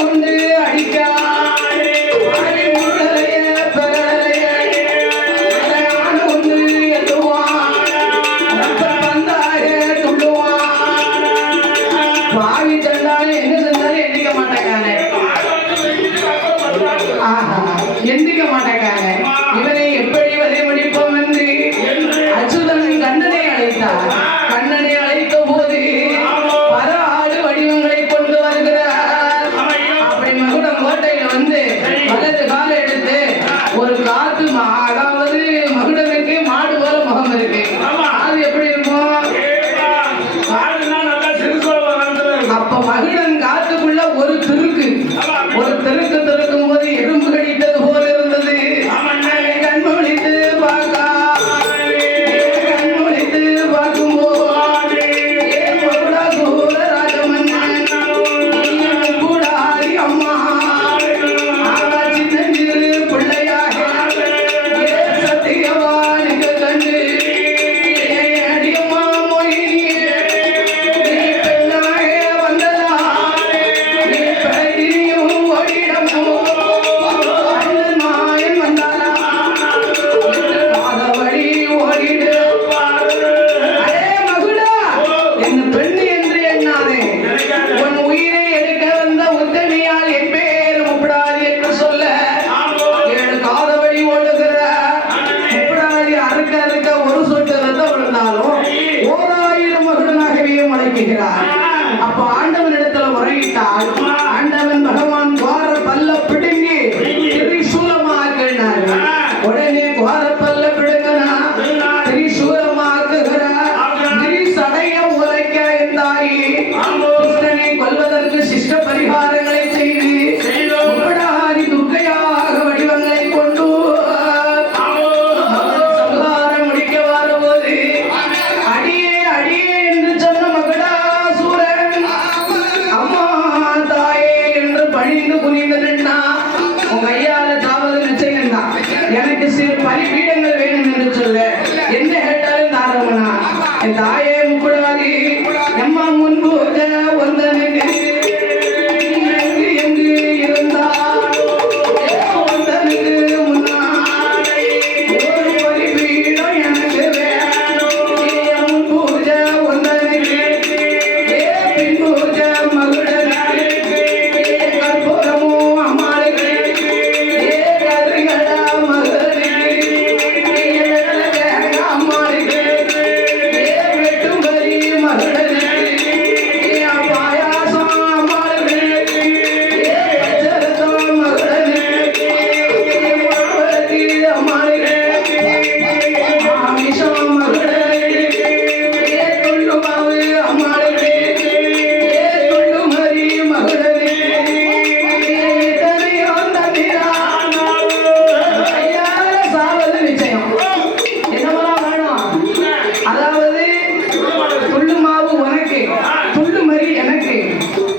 உண்டு அடிக்காடு பாவி தந்தாலே என்ன தந்தாலும் எண்ணிக்க மாட்டேங்கானே ஆஹா எண்ணிக்க மாட்டேங்கானே இவனை எப்படி முறையிடுகிறார் அப்ப ஆண்டவனிடத்துல முறையிட்டால் புரிந்து புரிந்ததுன்னா உங்க ஐயால தாவது நிச்சயம்னா எனக்கு சிறு பணிபீடங்கள் வேணும் என்று சொல்ல. என்ன கேட்டாலும் தாரவனா என் தாயே முக்குடவாதி எம்மா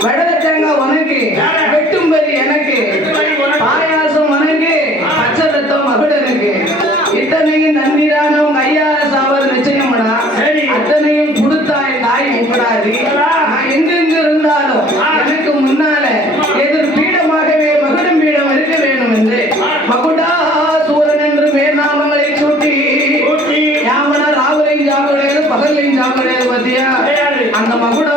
வடலச்சங்கா உனக்கு வெட்டும்பரி எனக்கு பாயாசம் உனக்கு பச்சை ரத்தம் மகுடனுக்கு. இத்தனையும் நன்றிதானவங்க ஐயா சாவர் நிச்சயம்டா. அத்தனையும் கொடுத்தா என் தாய் முப்படாது. நான் எதிர் பீடமாகவே மகுடம் பீடம் இருக்க வேண்டும் மகுடா சூரன் என்று மேற்நாமங்களை சூட்டி. யாமனா ராவலையும் சாப்பிடுறது பகல்லையும் சாப்பிடுறது பத்தியா? அந்த மகுடம்